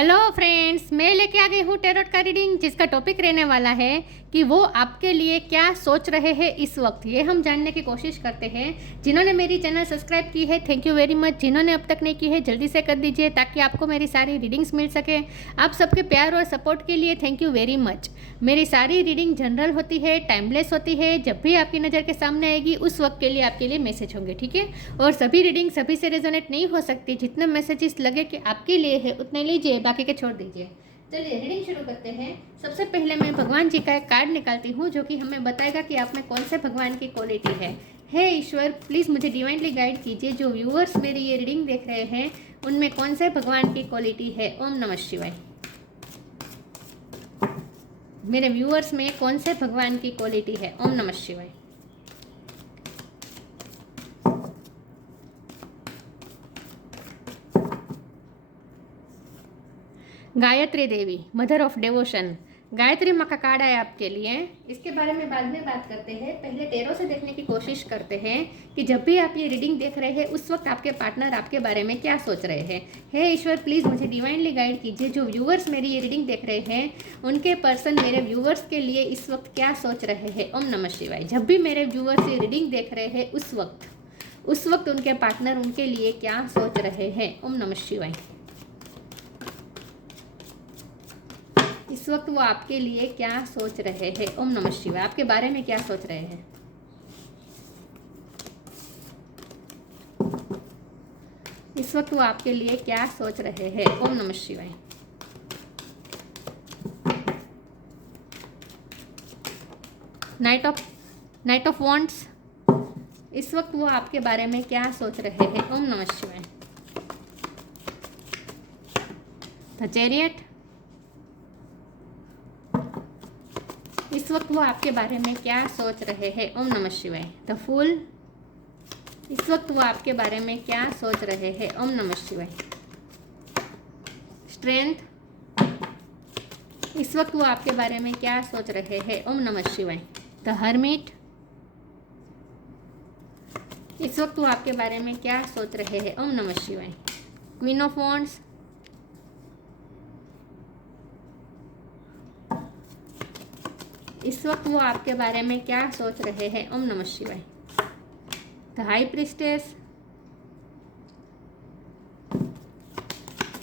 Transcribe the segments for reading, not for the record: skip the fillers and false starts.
Hello friends, मैं लेके आ गई हूँ टैरोट का रीडिंग, जिसका टॉपिक रहने वाला है कि वो आपके लिए क्या सोच रहे हैं इस वक्त। ये हम जानने की कोशिश करते हैं। जिन्होंने मेरी चैनल सब्सक्राइब की है, थैंक यू वेरी मच। जिन्होंने अब तक नहीं की है, जल्दी से कर दीजिए ताकि आपको मेरी सारी रीडिंग्स मिल सके। आप सबके प्यार और सपोर्ट के लिए थैंक यू वेरी मच। मेरी सारी रीडिंग जनरल होती है, टाइमलेस होती है। जब भी आपकी नज़र के सामने आएगी उस वक्त के लिए आपके लिए मैसेज होंगे, ठीक है। और सभी रीडिंग सभी से रेजोनेट नहीं हो सकती। जितने मैसेजेस लगे कि आपके लिए है उतने लीजिए, बाकी के छोड़ दीजिए। चलिए रीडिंग शुरू करते हैं। सबसे पहले मैं भगवान जी का एक कार्ड निकालती हूँ जो कि हमें बताएगा कि आप में कौन से भगवान की क्वालिटी है। हे ईश्वर, प्लीज़ मुझे डिवाइनली गाइड कीजिए। जो व्यूअर्स मेरी ये रीडिंग देख रहे हैं उनमें कौन से भगवान की क्वालिटी है। ओम नमः शिवाय। मेरे व्यूअर्स में कौन से भगवान की क्वालिटी है। ओम नमः शिवाय। Gayatri Devi, mother of devotion. Gayatri माँ का कार्ड है आपके लिए। इसके बारे में बाद में बात करते हैं। पहले टैरो से देखने की कोशिश करते हैं कि जब भी आप ये रीडिंग देख रहे हैं उस वक्त आपके पार्टनर आपके बारे में क्या सोच रहे हैं। हे ईश्वर, प्लीज़ मुझे डिवाइनली गाइड कीजिए। जो व्यूअर्स मेरी ये रीडिंग देख रहे हैं उनके पर्सन मेरे व्यूअर्स के लिए इस वक्त क्या सोच रहे हैं। ओम नमः शिवाय। जब भी मेरे व्यूअर्स ये रीडिंग देख रहे हैं उस वक्त उनके पार्टनर उनके लिए क्या सोच रहे हैं। ओम नमः शिवाय। इस वक्त वो आपके लिए क्या सोच रहे हैं। ओम नमः शिवाय। आपके बारे में क्या सोच रहे हैं। इस वक्त वो आपके लिए क्या सोच रहे हैं। ओम नमः शिवाय। Night of wands. इस वक्त वो आपके बारे में क्या सोच रहे हैं। ओम नमः शिवाय। The chariot. इस वक्त वो आपके बारे में क्या सोच रहे हैं। ओम नमः शिवाय। The fool. इस वक्त वो आपके बारे में क्या सोच रहे हैं। ओम नमः शिवाय। स्ट्रेंथ। इस वक्त वो आपके बारे में क्या सोच रहे हैं। ओम नमः शिवाय। The hermit. इस वक्त वो आपके बारे में क्या सोच रहे हैं। ओम नमः शिवाय। Queen of wands. इस वक्त वो आपके बारे में क्या सोच रहे हैं। ओम नमः शिवाय। The high priestess.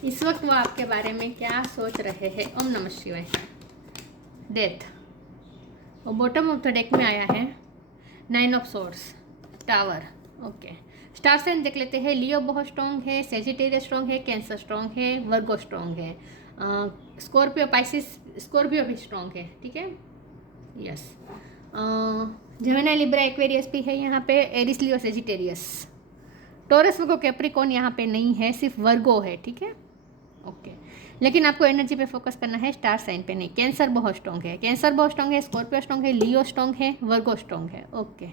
इस वक्त वो आपके बारे में क्या सोच रहे हैं। ओम नमः शिवाय। डेथ। वो बॉटम ऑफ द डेक में आया है। 9 of swords, tower. Okay, star sign देख लेते हैं। लियो बहुत स्ट्रॉन्ग है, सेजिटेरियस स्ट्रॉन्ग है, कैंसर स्ट्रॉन्ग है, वर्गो स्ट्रॉन्ग है, स्कॉर्पियो पाइसिस स्कॉर्पियो भी स्ट्रॉन्ग है, ठीक है। यस, जेमिनी लिब्रा एक्वेरियस भी है यहाँ पे, Aries Leo Sagittarius. Taurus Virgo Capricorn यहाँ पे नहीं है, सिर्फ वर्गो है, ठीक है। ओके, लेकिन आपको एनर्जी पे फोकस करना है, स्टार साइन पे नहीं। कैंसर बहुत स्ट्रॉन्ग है, स्कॉर्पियो स्ट्रॉन्ग है, लियो स्ट्रॉन्ग है, वर्गो स्ट्रॉन्ग है। ओके,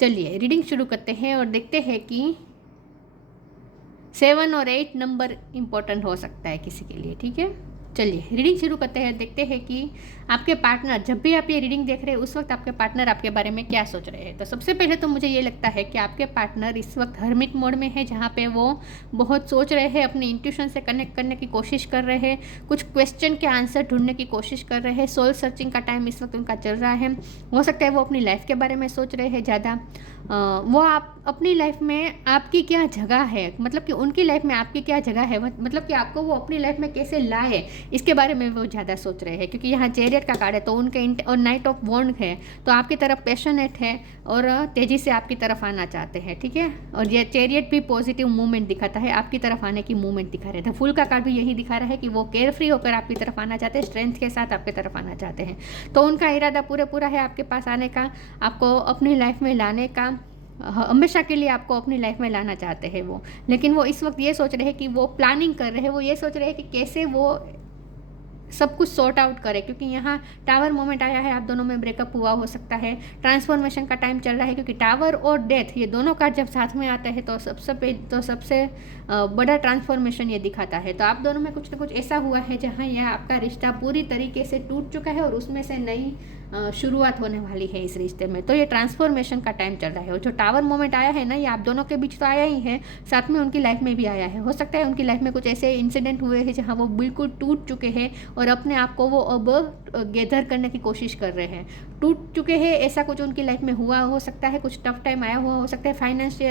चलिए रीडिंग शुरू करते हैं और देखते हैं कि 7 और 8 नंबर इम्पोर्टेंट हो सकता है किसी के लिए, ठीक है। चलिए रीडिंग शुरू करते हैं, देखते हैं कि आपके पार्टनर, जब भी आप ये रीडिंग देख रहे हैं उस वक्त आपके पार्टनर आपके बारे में क्या सोच रहे हैं। तो सबसे पहले तो मुझे ये लगता है कि आपके पार्टनर इस वक्त हर्मिट मोड में है, जहाँ पे वो बहुत सोच रहे हैं, अपने इंट्यूशन से कनेक्ट करने की कोशिश कर रहे हैं, कुछ क्वेश्चन के आंसर ढूंढने की कोशिश कर रहे हैं। सोल सर्चिंग का टाइम इस वक्त उनका चल रहा है। हो सकता है वो अपनी लाइफ के बारे में सोच रहे हैं ज़्यादा। वो आप अपनी लाइफ में आपकी क्या जगह है, मतलब कि उनकी लाइफ में आपकी क्या जगह है, मतलब कि आपको वो अपनी लाइफ में कैसे लाए, इसके बारे में वो ज़्यादा सोच रहे हैं। क्योंकि यहाँ चैरियट का कार्ड है तो उनके और नाइट ऑफ वॉन्ड है, तो आपकी तरफ पैशनेट है और तेज़ी से आपकी तरफ आना चाहते हैं, ठीक है। और ये चैरियट भी पॉजिटिव मूवमेंट दिखाता है, आपकी तरफ आने की मूवमेंट दिखा रहे थे। फूल का कार्ड भी यही दिखा रहा है कि वो केयर फ्री होकर आपकी तरफ आना चाहते हैं, स्ट्रेंथ के साथ आपकी तरफ आना चाहते हैं। तो उनका इरादा पूरा है आपके पास आने का, आपको अपनी लाइफ में लाने का, हमेशा के लिए आपको अपनी लाइफ में लाना चाहते हैं वो। लेकिन वो इस वक्त ये सोच रहे हैं कि वो प्लानिंग कर रहे हैं, वो ये सोच रहे हैं कि कैसे वो सब कुछ सॉर्ट आउट करे, क्योंकि यहाँ टावर मोमेंट आया है, आप दोनों में ब्रेकअप हुआ हो सकता है, ट्रांसफॉर्मेशन का टाइम चल रहा है, क्योंकि टावर और डेथ ये दोनों कार्ड जब साथ में आते हैं तो सबसे बड़ा ट्रांसफॉर्मेशन ये दिखाता है। तो आप दोनों में कुछ ना कुछ ऐसा हुआ है जहाँ यह आपका रिश्ता पूरी तरीके से टूट चुका है और उसमें से नई शुरुआत होने वाली है इस रिश्ते में। तो ये ट्रांसफॉर्मेशन का टाइम चल रहा है। और जो टावर मोमेंट आया है ना, ये आप दोनों के बीच तो आया ही है, साथ में उनकी लाइफ में भी आया है। हो सकता है उनकी लाइफ में कुछ ऐसे इंसिडेंट हुए हैं जहाँ वो बिल्कुल टूट चुके हैं और अपने आप को वो अब गैदर करने की कोशिश कर रहे हैं। टूट चुके हैं, ऐसा कुछ उनकी लाइफ में हुआ हो सकता है, कुछ टफ टाइम आया हुआ हो सकता है,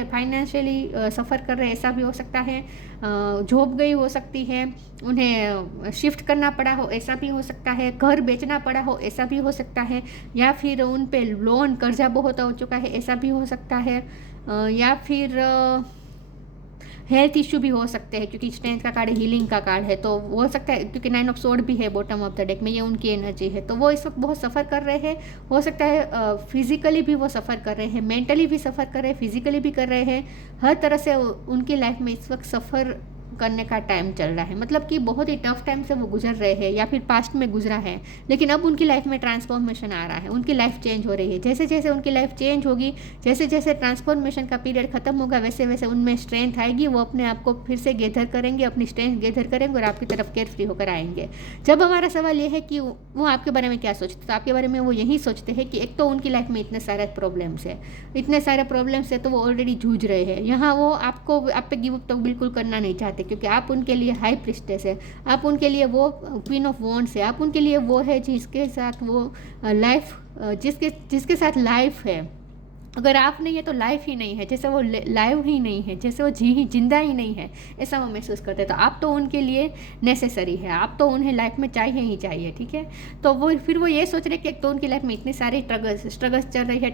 फाइनेंशियली सफ़र कर रहे हैं, ऐसा भी हो सकता है, जॉब गई हो सकती है, उन्हें शिफ्ट करना पड़ा हो, ऐसा भी हो सकता है, घर बेचना पड़ा हो, ऐसा भी हो सकता है, या फिर उन पे लोन कर्जा बहुत हो चुका है, ऐसा भी हो सकता है, या फिर हेल्थ इश्यू भी हो सकते हैं, क्योंकि स्ट्रेंथ का कार्ड हीलिंग का कार्ड है। तो हो सकता है, क्योंकि 9 ऑफ स्वॉर्ड भी है बॉटम ऑफ द डेक में, ये उनकी एनर्जी है। तो वो इस वक्त बहुत सफ़र कर रहे हैं। हो सकता है फिजिकली भी वो सफ़र कर रहे हैं, मेंटली भी सफ़र कर रहे हैं, फिजिकली भी कर रहे हैं। हर तरह से उनकी लाइफ में इस वक्त सफ़र करने का टाइम चल रहा है, मतलब कि बहुत ही टफ टाइम से वो गुजर रहे हैं या फिर पास्ट में गुजरा है, लेकिन अब उनकी लाइफ में ट्रांसफॉर्मेशन आ रहा है, उनकी लाइफ चेंज हो रही है। जैसे जैसे उनकी लाइफ चेंज होगी, जैसे जैसे ट्रांसफॉर्मेशन का पीरियड खत्म होगा, वैसे वैसे उनमें स्ट्रेंथ आएगी, वो अपने आप को फिर से गैदर करेंगे, अपनी स्ट्रेंथ गैदर करेंगे और आपकी तरफ केयर फ्री होकर आएंगे। जब हमारा सवाल ये है कि वो आपके बारे में क्या सोचते, तो आपके बारे में वो यही सोचते हैं कि एक तो उनकी लाइफ में इतने सारे प्रॉब्लम्स है, तो वो ऑलरेडी जूझ रहे हैं। यहाँ वो आपको आप पे गिव अप तो बिल्कुल करना नहीं चाहते, क्योंकि आप उनके लिए हाई प्रिस्टेस है, आप उनके लिए वो क्वीन ऑफ वॉन्ड्स है, आप उनके लिए वो है जिसके साथ वो लाइफ जिसके साथ लाइफ है। अगर आप नहीं है तो लाइफ ही नहीं है, जैसे वो लाइव ही नहीं है, जैसे वो जिंदा ही नहीं है, ऐसा वो महसूस करते हैं। तो आप तो उनके लिए नेसेसरी है, आप तो उन्हें लाइफ में चाहिए ही चाहिए, ठीक है। तो वो फिर वो ये सोच रहे कि एक तो उनकी लाइफ में इतनी सारी स्ट्रगल्स चल रही है,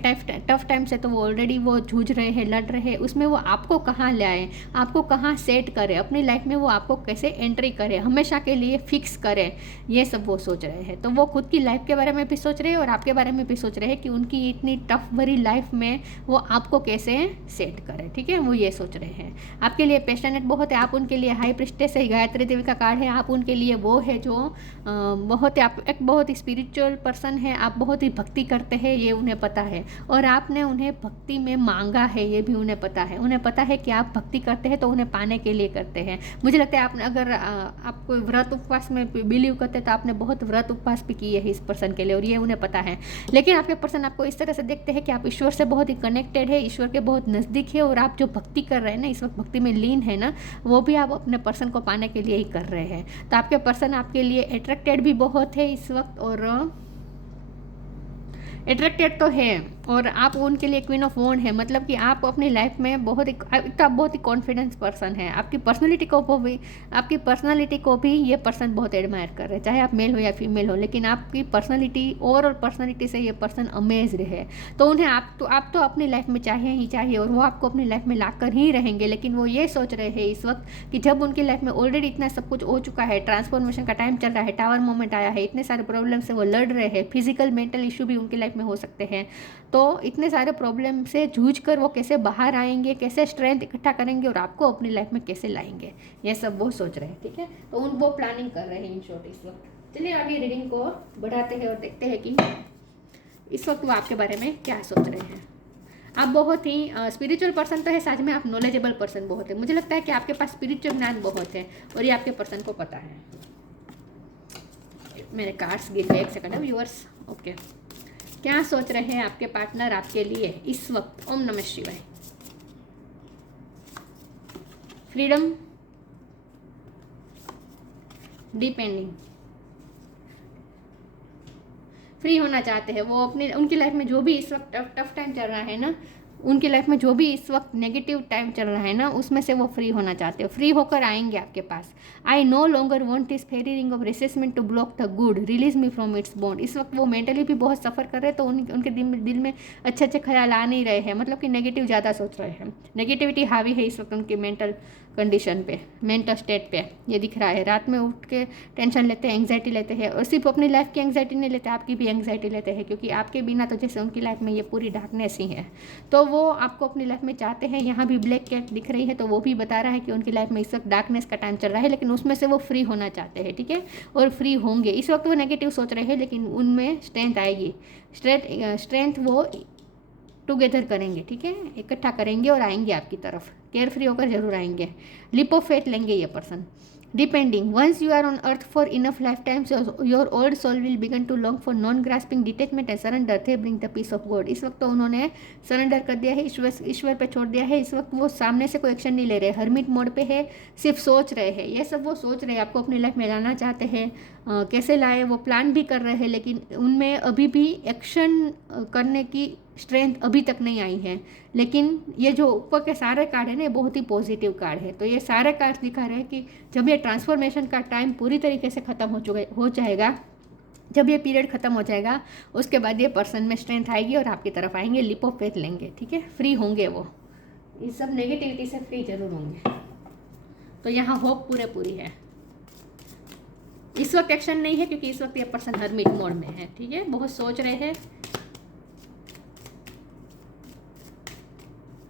टफ टाइम से, तो वो ऑलरेडी वो जूझ रहे हैं, लड़ रहे हैं, उसमें वो आपको कहाँ ले आए, आपको कहाँ सेट करे अपनी लाइफ में, वो आपको कैसे एंट्री करे, हमेशा के लिए फिक्स करे, ये सब वो सोच रहे हैं। तो वो खुद की लाइफ के बारे में भी सोच रहे हैं और आपके बारे में भी सोच रहे हैं कि उनकी इतनी टफ भरी लाइफ में वो आपको कैसे सेट करें, ठीक है, वो ये सोच रहे हैं। आपके लिए पैशनेट बहुत है, आप उनके लिए हाई प्रिस्टेस है, गायत्री देवी का कार्ड है, आप उनके लिए वो है जो आप एक बहुत ही स्पिरिचुअल पर्सन है, आप बहुत ही भक्ति करते हैं, ये उन्हें पता है, और आपने उन्हें भक्ति में मांगा है, ये भी उन्हें पता है। उन्हें पता है कि आप भक्ति करते हैं तो उन्हें पाने के लिए करते हैं। मुझे लगता है आपने अगर आप कोई व्रत उपवास में बिलीव करते हैं तो आपने बहुत व्रत उपवास भी किए है इस पर्सन के लिए, और ये उन्हें पता है। लेकिन आपके पर्सन आपको इस तरह से देखते हैं कि आप ईश्वर से बहुत ही कनेक्टेड है, ईश्वर के बहुत नज़दीक है, और आप जो भक्ति कर रहे हैं ना, इस वक्त भक्ति में लीन है ना, वो भी आप अपने पर्सन को पाने के लिए ही कर रहे हैं। तो आपके पर्सन आपके लिए अट्रैक्टेड भी बहुत है इस वक्त, और अट्रैक्टेड तो है, और आप उनके लिए क्वीन ऑफ वॉन्ड है, मतलब कि आप अपनी लाइफ में बहुत ही कॉन्फिडेंस पर्सन है। आपकी पर्सनालिटी को भी ये पर्सन बहुत एडमायर कर रहे हैं, चाहे आप मेल हो या फीमेल हो, लेकिन आपकी पर्सनालिटी ओवरऑल पर्सनालिटी से ये पर्सन अमेज्ड है। तो उन्हें आप तो अपनी लाइफ में चाहिए ही चाहिए, और वो आपको अपनी लाइफ में लाकर ही रहेंगे। लेकिन वो ये सोच रहे हैं इस वक्त कि जब उनकी लाइफ में ऑलरेडी इतना सब कुछ हो चुका है, ट्रांसफॉर्मेशन का टाइम चल रहा है, टावर मोमेंट आया है, इतने सारे प्रॉब्लम से वो लड़ रहे हैं, फिजिकल मेंटल इशू भी उनकी लाइफ में हो सकते हैं। तो इतने सारे प्रॉब्लम से जूझ कर वो कैसे बाहर आएंगे, कैसे स्ट्रेंथ इकट्ठा करेंगे और आपको अपनी लाइफ में कैसे लाएंगे, ये सब वो सोच रहे हैं, ठीक है। तो वो प्लानिंग कर रहे हैं इन शॉर्ट इस वक्त। चलिए आगे रीडिंग को बढ़ाते हैं और देखते हैं कि इस वक्त वो आपके बारे में क्या सोच रहे हैं। आप बहुत ही स्पिरिचुअल पर्सन तो है, साथ में आप नॉलेजेबल पर्सन बहुत है। मुझे लगता है कि आपके पास स्पिरिचुअल ज्ञान बहुत है और ये आपके पर्सन को पता है। मेरे कार्ड्स गिर गए, एक सेकंड व्यूअर्स। ओके, क्या सोच रहे हैं आपके पार्टनर आपके लिए इस वक्त? ओम नमः शिवाय। फ्रीडम, डिपेंडिंग, फ्री होना चाहते हैं वो उनकी लाइफ में जो भी इस वक्त टफ टाइम चल रहा है ना, उनकी लाइफ में जो भी इस वक्त नेगेटिव टाइम चल रहा है ना, उसमें से वो फ्री होना चाहते हो, फ्री होकर आएंगे आपके पास। I no longer want this fairy ring of resentment to block the good, release me from its bond. इस वक्त वो मेंटली भी बहुत सफ़र कर रहे हैं, तो उनके दिल में अच्छे अच्छे ख्याल आ नहीं रहे हैं, मतलब कि नेगेटिव ज़्यादा सोच रहे हैं, नेगेटिविटी हावी है इस वक्त उनके मेंटल कंडीशन पे, मेंटल स्टेट पे ये दिख रहा है। रात में उठ के टेंशन लेते हैं, एंग्जाइटी लेते हैं, और सिर्फ अपनी लाइफ की एंग्जाइटी नहीं लेते, आपकी भी एंग्जाइटी लेते हैं, क्योंकि आपके बिना तो जैसे उनकी लाइफ में ये पूरी डार्कनेस ही है, तो वो आपको अपनी लाइफ में चाहते हैं। यहाँ भी ब्लैक कैट दिख रही है, तो वो भी बता रहा है कि उनकी लाइफ में इस वक्त डार्कनेस का टाइम चल रहा है, लेकिन उसमें से वो फ्री होना चाहते हैं, ठीक है, और फ्री होंगे। इस वक्त वो नेगेटिव सोच रहे हैं, लेकिन उनमें स्ट्रेंथ आएगी, स्ट्रेंथ वो टुगेदर करेंगे, ठीक है, इकट्ठा करेंगे और आएंगे आपकी तरफ, केयर फ्री होकर जरूर आएंगे। लिप ऑफ फेथ लेंगे ये person. Depending, once you are on earth for enough lifetimes, your old soul will begin to long for non grasping detachment and surrender, they bring the peace of God. इस वक्त तो उन्होंने surrender कर दिया है, ईश्वर पे छोड़ दिया है। इस वक्त वो सामने से कोई एक्शन नहीं ले रहे, हर्मिट मोड पे है, सिर्फ सोच रहे हैं। ये सब वो सोच रहे हैं, आपको अपनी लाइफ में लाना चाहते हैं, कैसे लाए वो प्लान भी कर रहे हैं, लेकिन उनमें अभी भी एक्शन करने की स्ट्रेंथ अभी तक नहीं आई है। लेकिन ये जो ऊपर के सारे कार्ड है ना, ये बहुत ही पॉजिटिव कार्ड है। तो ये सारे कार्ड दिखा रहे हैं कि जब ये ट्रांसफॉर्मेशन का टाइम पूरी तरीके से ख़त्म हो जाएगा, जब ये पीरियड ख़त्म हो जाएगा, उसके बाद ये पर्सन में स्ट्रेंथ आएगी और आपकी तरफ आएंगे, लिप ऑफ फेथ लेंगे, ठीक है, फ्री होंगे वो, इस सब नेगेटिविटी से फ्री जरूर होंगे। तो यहाँ होप पूरी है। इस वक्त एक्शन नहीं है, क्योंकि इस वक्त ये पर्सन हर्मिट मोड में है, ठीक है, बहुत सोच रहे हैं,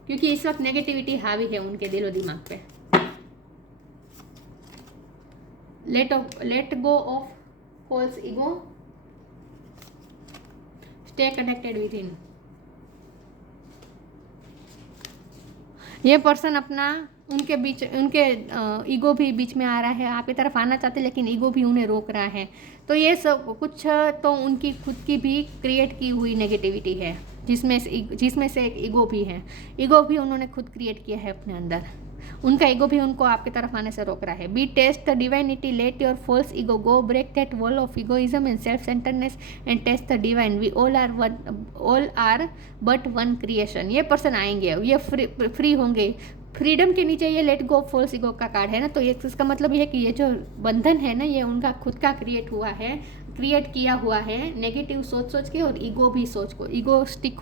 क्योंकि इस वक्त नेगेटिविटी हावी है उनके दिलो दिमाग पे। Let go of false ego, stay connected within. ये पर्सन अपना उनके ईगो भी बीच में आ रहा है, आपकी तरफ आना चाहते लेकिन ईगो भी उन्हें रोक रहा है। तो ये सब कुछ तो उनकी खुद की भी क्रिएट की हुई नेगेटिविटी है, जिसमें से एक ईगो भी है। ईगो भी उन्होंने खुद क्रिएट किया है अपने अंदर, उनका ईगो भी उनको आपकी तरफ आने से रोक रहा है। Be test the divinity, let your false ego go, break that wall of egoism and self centreness and test the divine, we all are but one creation. ये पर्सन आएंगे, ये फ्री होंगे। फ्रीडम के नीचे ये लेट गो फॉल्स ईगो का card है ना, तो ये इसका मतलब ये है कि ये जो बंधन है ना, ये उनका खुद का क्रिएट किया हुआ है, नेगेटिव सोच के, और ईगोस्टिक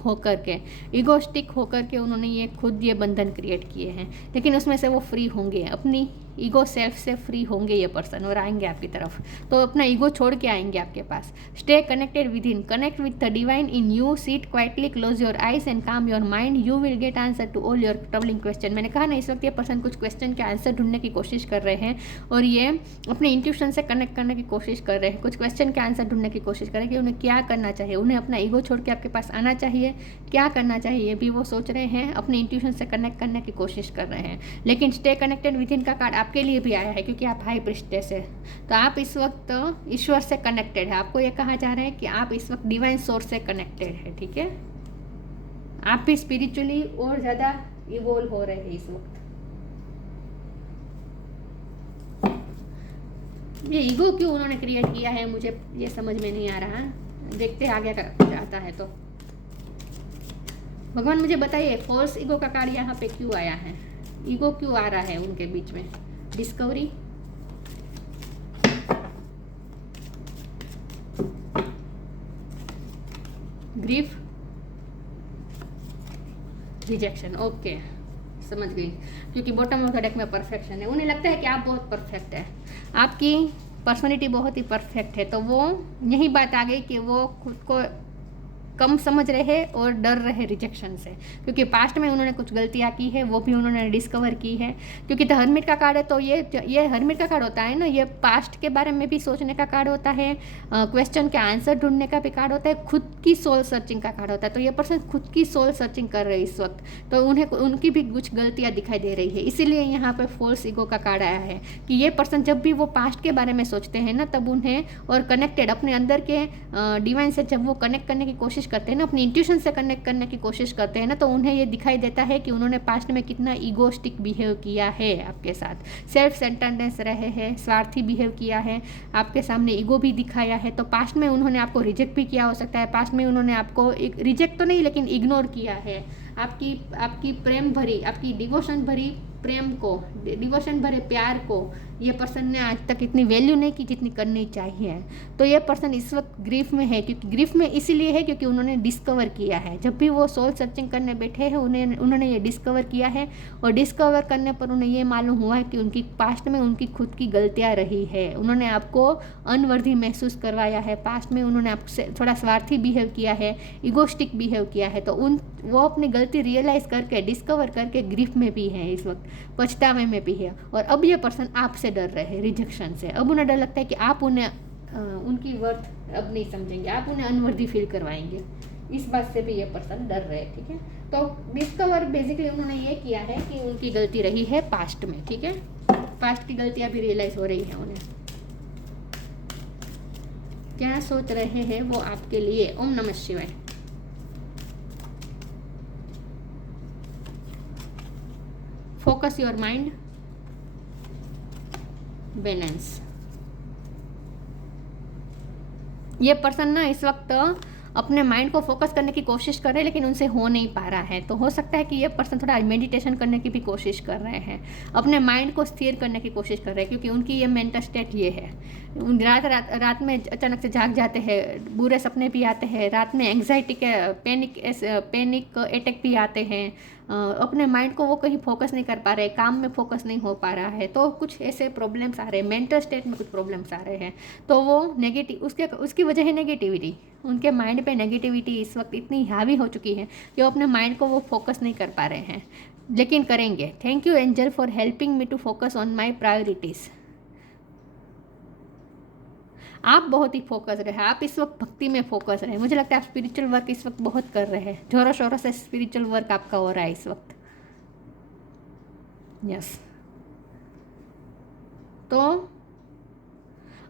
होकर के उन्होंने ये खुद ये बंधन क्रिएट किए हैं। लेकिन उसमें से वो फ्री होंगे, अपनी ईगो सेल्फ से फ्री होंगे ये पर्सन, और आएंगे आपकी तरफ। तो अपना ईगो छोड़ के आएंगे आपके पास। Stay connected within, connect with the divine in you, sit quietly, close your eyes and calm your mind, you will get answer to all your troubling question. मैंने कहा ना, इस वक्त ये पर्सन कुछ क्वेश्चन के आंसर ढूंढने की कोशिश कर रहे हैं, और ये अपने इंट्यूशन से कनेक्ट करने की कोशिश कर रहे हैं, कुछ क्वेश्चन के आंसर ढूंढने की कोशिश कर रहे हैं कि उन्हें क्या करना चाहिए, उन्हें अपना ईगो छोड़ के आपके पास आना चाहिए, क्या करना चाहिए, ये भी वो सोच रहे हैं, अपने इंट्यूशन से कनेक्ट करने की कोशिश कर रहे हैं। लेकिन स्टे कनेक्टेड विद इन का कार्ड आपके लिए भी आया है, क्योंकि आप हाई प्रीस्टेस है, तो आप इस वक्त ईश्वर से कनेक्टेड है। आपको ये कहा जा रहा है कि आप इस वक्त डिवाइन सोर्स से कनेक्टेड है, ठीक है, आप भी स्पिरिचुअली और ज़्यादा इवोल्व हो रहे हैं इस वक्त। ये ईगो क्यों उन्होंने क्रिएट किया है, मुझे ये समझ में नहीं आ रहा, देखते आगे का जाता है तो। भगवान मुझे बताइए, फॉल्स ईगो का कार्ड यहाँ पे क्यों आया है, ईगो क्यों आ रहा है उनके बीच में। Discovery, grief, rejection. ओके, समझ गई, क्योंकि बॉटम ऑफ द डेक में परफेक्शन है। उन्हें लगता है कि आप बहुत परफेक्ट है, आपकी पर्सनालिटी बहुत ही परफेक्ट है, तो वो यही बात आ गई कि वो खुद को कम समझ रहे हैं और डर रहे रिजेक्शन से, क्योंकि पास्ट में उन्होंने कुछ गलतियां की है, वो भी उन्होंने डिस्कवर की है। क्योंकि द हर्मिट का कार्ड है, तो ये हर्मिट का कार्ड होता है ना, ये पास्ट के बारे में भी सोचने का कार्ड होता है, क्वेश्चन के आंसर ढूंढने का भी कार्ड होता है, खुद की सोल सर्चिंग का कार्ड होता है। तो ये पर्सन खुद की सोल सर्चिंग कर रहे हैं इस वक्त, तो उन्हें उनकी भी कुछ गलतियाँ दिखाई दे रही है, इसीलिए यहाँ पर फॉल्स ईगो का कार्ड आया है कि ये पर्सन जब भी वो पास्ट के बारे में सोचते हैं ना, तब उन्हें और कनेक्टेड अपने अंदर के डिवाइन से जब वो कनेक्ट करने की कोशिश करते हैं ना, अपनी इंट्यूशन से कनेक्ट करने की कोशिश करते हैं ना, तो उन्हें ये दिखाई देता है कि उन्होंने पास्ट में कितना ईगोस्टिक बिहेव किया है आपके साथ, सेल्फ सेंटर्डनेस रहे हैं, स्वार्थी बिहेव किया है, आपके सामने ईगो भी दिखाया है। तो पास्ट में उन्होंने आपको रिजेक्ट भी किया हो सकता है, पास्ट में उन्होंने आपको एक रिजेक्ट तो नहीं लेकिन इग्नोर किया है, आपकी प्रेम भरी, आपकी डिवोशन भरी प्रेम को, डिवोशन भरे प्यार को ये पर्सन ने आज तक इतनी वैल्यू नहीं की जितनी करनी चाहिए। तो ये पर्सन इस वक्त ग्रीफ में है, क्योंकि ग्रीफ में इसीलिए है क्योंकि उन्होंने डिस्कवर किया है। जब भी वो सोल सर्चिंग करने बैठे हैं उन्होंने ये डिस्कवर किया है, और डिस्कवर करने पर उन्हें ये मालूम हुआ है कि उनकी पास्ट में उनकी खुद की गलतियाँ रही है। उन्होंने आपको अनवर्दी महसूस करवाया है, पास्ट में उन्होंने आपसे थोड़ा स्वार्थी बिहेव किया है, इगोस्टिक बिहेव किया है। तो वो अपनी गलती रियलाइज़ करके डिस्कवर करके ग्रीफ में भी है, इस वक्त पछतावे में भी है। और अब ये पर्सन आपसे डर रहे हैं, रिजेक्शन से। अब उन्हें डर लगता है कि आप उन्हें उनकी वर्थ अब नहीं समझेंगे, आप उन्हें अनवर्दी फील करवाएंगे। इस बात से भी ये पर्सन डर रहे हैं, ठीक है। तो डिस्कवर बेसिकली उन्होंने ये किया है कि उनकी गलती रही है पास्ट में, ठीक है। पास्ट की गलतियाँ भी रियलाइज़ हो रही है उन्हें। क्या सोच रहे हैं वो आपके लिए? ओम नमः शिवाय। Focus your mind, balance. ये पर्सन ना इस वक्त अपने माइंड को फोकस करने की कोशिश कर रहे हैं, लेकिन उनसे हो नहीं पा रहा है। तो हो सकता है कि ये पर्सन थोड़ा मेडिटेशन करने की भी कोशिश कर रहे हैं, अपने माइंड को स्थिर करने की कोशिश कर रहे हैं, क्योंकि उनकी ये मेंटल स्टेट ये है। रात में अचानक से जाग जाते हैं, बुरे सपने भी आते हैं, रात में एंग्जाइटी के पैनिक अटैक भी आते हैं। अपने माइंड को वो कहीं फोकस नहीं कर पा रहे, काम में फोकस नहीं हो पा रहा है। तो कुछ ऐसे प्रॉब्लम्स आ रहे हैं, मेंटल स्टेट में कुछ प्रॉब्लम्स आ रहे हैं। तो वो नेगेटिव उसकी वजह है नेगेटिविटी। उनके माइंड पे नेगेटिविटी इस वक्त इतनी हावी हो चुकी है कि वो अपने माइंड को वो फोकस नहीं कर पा रहे हैं, लेकिन करेंगे। Thank you angel for helping me to focus on my priorities. आप बहुत ही फोकस रहे, आप इस वक्त भक्ति में फोकस रहे। मुझे लगता है आप स्पिरिचुअल वर्क इस वक्त बहुत कर रहे हैं, जोरों शोरों से स्पिरिचुअल वर्क आपका हो रहा है इस वक्त। यस। तो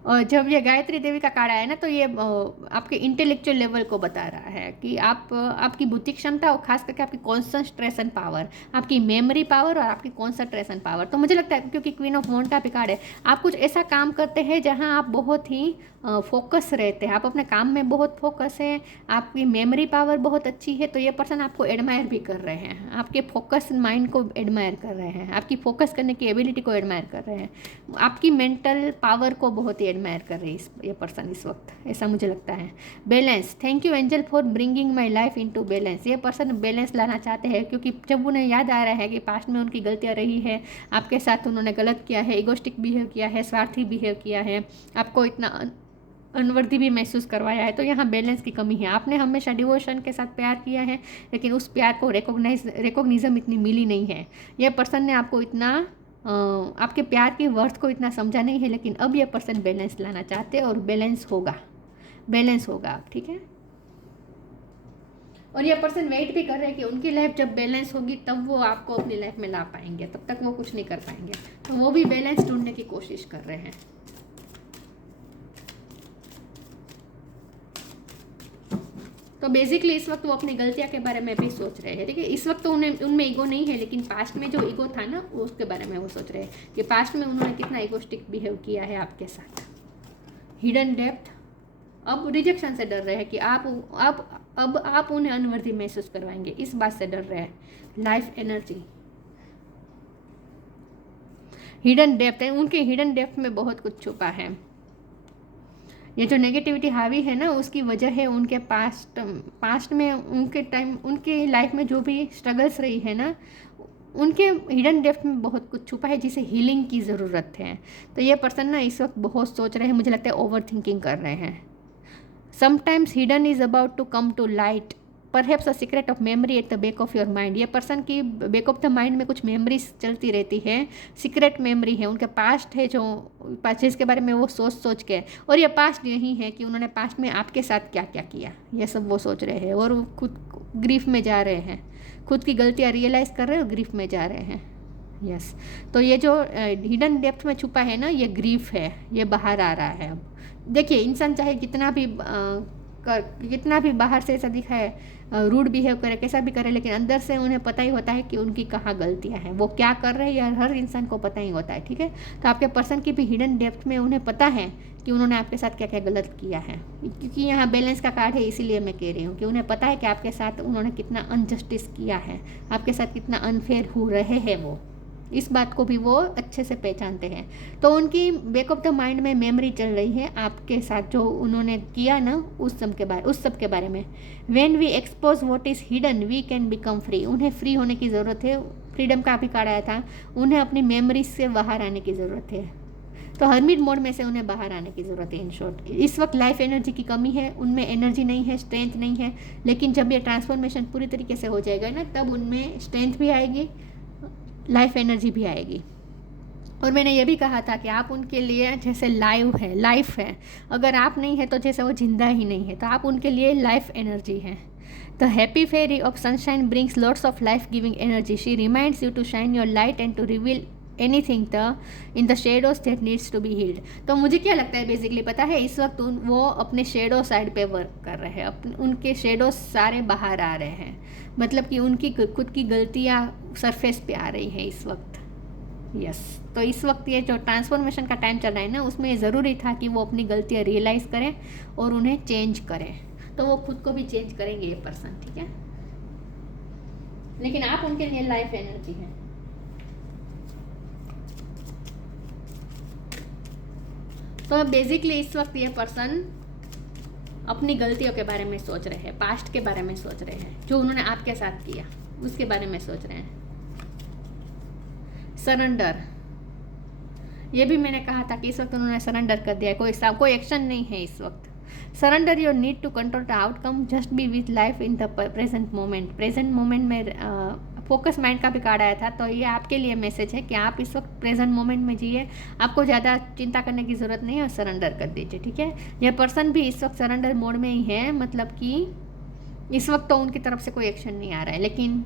जब ये गायत्री देवी का कार्ड आया ना, तो ये आपके इंटेलेक्चुअल लेवल को बता रहा है कि आपकी बुद्धि क्षमता और खास करके आपकी कॉन्संट्रेशन पावर, आपकी मेमोरी पावर और आपकी कॉन्संट्रेशन पावर। तो मुझे लगता है क्योंकि क्वीन ऑफ वॉन्ड का भी कार्ड है, आप कुछ ऐसा काम करते हैं जहां आप बहुत ही फोकस रहते हैं, आप अपने काम में बहुत फोकस है, आपकी मेमोरी पावर बहुत अच्छी है। तो ये पर्सन आपको एडमायर भी कर रहे हैं, आपके फोकस माइंड को एडमायर कर रहे हैं, आपकी फोकस करने की एबिलिटी को एडमायर कर रहे हैं, आपकी मेंटल पावर को बहुत ही एडमायर कर रही है ये पर्सन इस वक्त, ऐसा मुझे लगता है। Balance. Thank you angel for bringing my life into balance. ये पर्सन बैलेंस लाना चाहते हैं, क्योंकि जब उन्हें याद आ रहा है कि पास्ट में उनकी गलतियाँ रही है, आपके साथ उन्होंने गलत किया है, इगोस्टिक बिहेव किया है, स्वार्थी बिहेव किया है, आपको इतना अनवर्दी भी महसूस करवाया है। तो यहाँ बैलेंस की कमी है। आपने हमेशा डिवोशन के साथ प्यार किया है, लेकिन उस प्यार को रिकॉग्निज्म इतनी मिली नहीं है। यह पर्सन ने आपको इतना आपके प्यार की वर्थ को इतना समझा नहीं है, लेकिन अब यह पर्सन बैलेंस लाना चाहते हैं और बैलेंस होगा, ठीक है। और यह पर्सन वेट भी कर रहे हैं कि उनकी लाइफ जब बैलेंस होगी तब वो आपको अपनी लाइफ में ला पाएंगे, तब तक वो कुछ नहीं कर पाएंगे। तो वो भी बैलेंस ढूंढने की कोशिश कर रहे हैं। तो बेसिकली इस वक्त वो अपनी गलतियां के बारे में भी सोच रहे हैं, ठीक है। इस वक्त तो उनमें ईगो नहीं है, लेकिन पास्ट में जो ईगो था ना, उसके बारे में वो सोच रहे हैं कि पास्ट में उन्होंने कितना ईगोस्टिक बिहेव किया है आपके साथ। Hidden depth. अब रिजेक्शन से डर रहे हैं कि आप उन्हें अनवर्दी महसूस करवाएंगे, इस बात से डर रहे हैं। Life energy. हिडन डेप्थ है, उनके हिडन डेप्थ में बहुत कुछ छुपा है। ये जो नेगेटिविटी हावी है ना, उसकी वजह है उनके पास्ट में उनके लाइफ में जो भी स्ट्रगल्स रही है ना, उनके हिडन डेप्थ में बहुत कुछ छुपा है जिसे हीलिंग की ज़रूरत है। तो ये पर्सन ना इस वक्त बहुत सोच रहे हैं, मुझे लगता है ओवर थिंकिंग कर रहे हैं। Sometimes hidden is about to come to light, perhaps a secret of memory at the back of your mind. ये पर्सन की बैक ऑफ द माइंड में कुछ मेमोरीज चलती रहती है, सीक्रेट मेमोरी है, उनके पास्ट है, जो जिसके बारे में वो सोच के, और ये पास्ट यही है कि उन्होंने पास्ट में आपके साथ क्या क्या किया, ये सब वो सोच रहे हैं। और खुद ग्रीफ में जा रहे हैं, खुद की गलतियाँ रियलाइज़ कर रहे हैं और ग्रीफ में जा रहे हैं। यस। तो ये जो हिडन डेप्थ में छुपा है ना, ये ग्रीफ है, ये बाहर आ रहा है। अब देखिए, इंसान चाहे कितना भी बाहर से ऐसा दिखाए, रूड बिहेव करे, कैसा भी करे, लेकिन अंदर से उन्हें पता ही होता है कि उनकी कहाँ गलतियाँ हैं, वो क्या कर रहे हैं, या हर इंसान को पता ही होता है, ठीक है। तो आपके पर्सन की भी हिडन डेप्थ में उन्हें पता है कि उन्होंने आपके साथ क्या क्या गलत किया है, क्योंकि यहाँ बैलेंस का कार्ड है, इसीलिए मैं कह रही हूँ कि उन्हें पता है कि आपके साथ उन्होंने कितना अनजस्टिस किया है, आपके साथ कितना अनफेयर हो रहे हैं वो। इस बात को भी वो अच्छे से पहचानते हैं। तो उनकी बैक ऑफ द माइंड में मेमोरी चल रही है आपके साथ जो उन्होंने किया ना उस सब के बारे में। When we expose what is hidden we can become free. उन्हें फ्री होने की ज़रूरत है। फ्रीडम का भी कार्ड आया था, उन्हें अपनी मेमोरीज से बाहर आने की ज़रूरत है। तो हर्मिट मोड में से उन्हें बाहर आने की ज़रूरत है। इन शॉर्ट, इस वक्त लाइफ एनर्जी की कमी है, उनमें एनर्जी नहीं है, स्ट्रेंथ नहीं है। लेकिन जब ये ट्रांसफॉर्मेशन पूरी तरीके से हो जाएगा ना, तब उनमें स्ट्रेंथ भी आएगी, लाइफ एनर्जी भी आएगी। और मैंने ये भी कहा था कि आप उनके लिए जैसे लाइफ है। अगर आप नहीं है तो जैसे वो जिंदा ही नहीं है, तो आप उनके लिए लाइफ एनर्जी हैं। The happy fairy of sunshine brings lots of life giving energy. She reminds you to shine your light and to reveal anything in the shadows that needs to be healed. तो मुझे क्या लगता है basically पता है, इस वक्त वो अपने शेडो साइड पे वर्क कर रहे हैं। उनके शेडोज सारे बाहर आ रहे हैं, मतलब कि उनकी खुद की गलतियाँ सरफेस पे आ रही हैं इस वक्त। यस, तो इस वक्त ये जो ट्रांसफॉर्मेशन का टाइम चल रहा है ना, उसमें ये ज़रूरी था कि वो अपनी गलतियाँ रियलाइज़ करें और उन्हें चेंज करें। तो वो खुद को भी चेंज करेंगे ये पर्सन, ठीक है। लेकिन आप उनके लिए लाइफ एनर्जी हैं। तो बेसिकली इस वक्त ये पर्सन अपनी गलतियों के बारे में सोच रहे हैं, पास्ट के बारे में सोच रहे हैं, जो उन्होंने आपके साथ किया उसके बारे में सोच रहे हैं। सरेंडर, ये भी मैंने कहा था कि इस वक्त उन्होंने सरेंडर कर दिया है, कोई एक्शन नहीं है इस वक्त। Surrender your need to control the outcome, just be with life in the present moment में फोकस माइंड का भी कार्ड आया था। तो ये आपके लिए मैसेज है कि आप इस वक्त प्रेजेंट मोमेंट में जिए, आपको ज़्यादा चिंता करने की ज़रूरत नहीं है और सरेंडर कर दीजिए, ठीक है। यह पर्सन भी इस वक्त सरेंडर मोड में ही है, मतलब कि इस वक्त तो उनकी तरफ से कोई एक्शन नहीं आ रहा है, लेकिन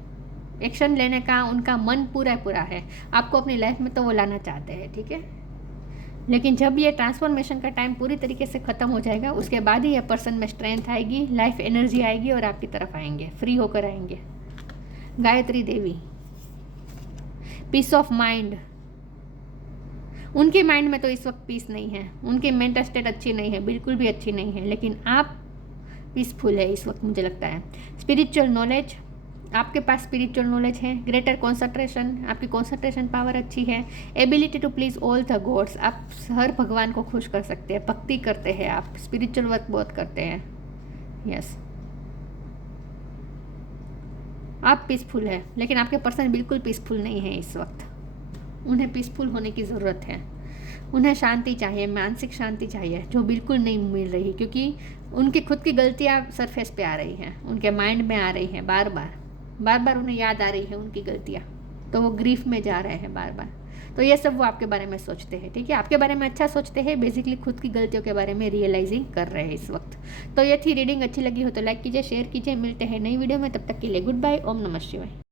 एक्शन लेने का उनका मन पूरा है। आपको अपनी लाइफ में तो वो लाना चाहते हैं, ठीक है। लेकिन जब ये ट्रांसफॉर्मेशन का टाइम पूरी तरीके से ख़त्म हो जाएगा, उसके बाद ही ये पर्सन में स्ट्रेंथ आएगी, लाइफ एनर्जी आएगी और आपकी तरफ आएंगे, फ्री होकर आएंगे। Gayatri Devi, piece of mind. उनके माइंड में तो इस वक्त पीस नहीं है, उनकी मेंटल स्टेट अच्छी नहीं है, बिल्कुल भी अच्छी नहीं है, लेकिन आप पीसफुल है इस वक्त मुझे लगता है। स्पिरिचुअल नॉलेज, आपके पास स्पिरिचुअल नॉलेज है। ग्रेटर कॉन्सेंट्रेशन, आपकी कॉन्सेंट्रेशन पावर अच्छी है। Ability to please all the gods, आप हर भगवान को खुश कर सकते हैं, भक्ति करते हैं, आप स्पिरिचुअल वर्क बहुत करते हैं। यस, आप पीसफुल है, लेकिन आपके पर्सन बिल्कुल पीसफुल नहीं है इस वक्त। उन्हें पीसफुल होने की ज़रूरत है, उन्हें शांति चाहिए, मानसिक शांति चाहिए, जो बिल्कुल नहीं मिल रही, क्योंकि उनकी खुद की गलतियाँ सरफेस पे आ रही हैं, उनके माइंड में आ रही हैं, बार बार उन्हें याद आ रही है उनकी गलतियाँ, तो वो ग्रीफ में जा रहे हैं बार बार। तो ये सब वो आपके बारे में सोचते हैं, ठीक है, आपके बारे में अच्छा सोचते हैं, बेसिकली खुद की गलतियों के बारे में रियलाइजिंग कर रहे हैं इस वक्त। तो ये थी रीडिंग, अच्छी लगी हो तो लाइक कीजिए, शेयर कीजिए, मिलते हैं नई वीडियो में, तब तक के लिए गुड बाय, ओम नमः शिवाय।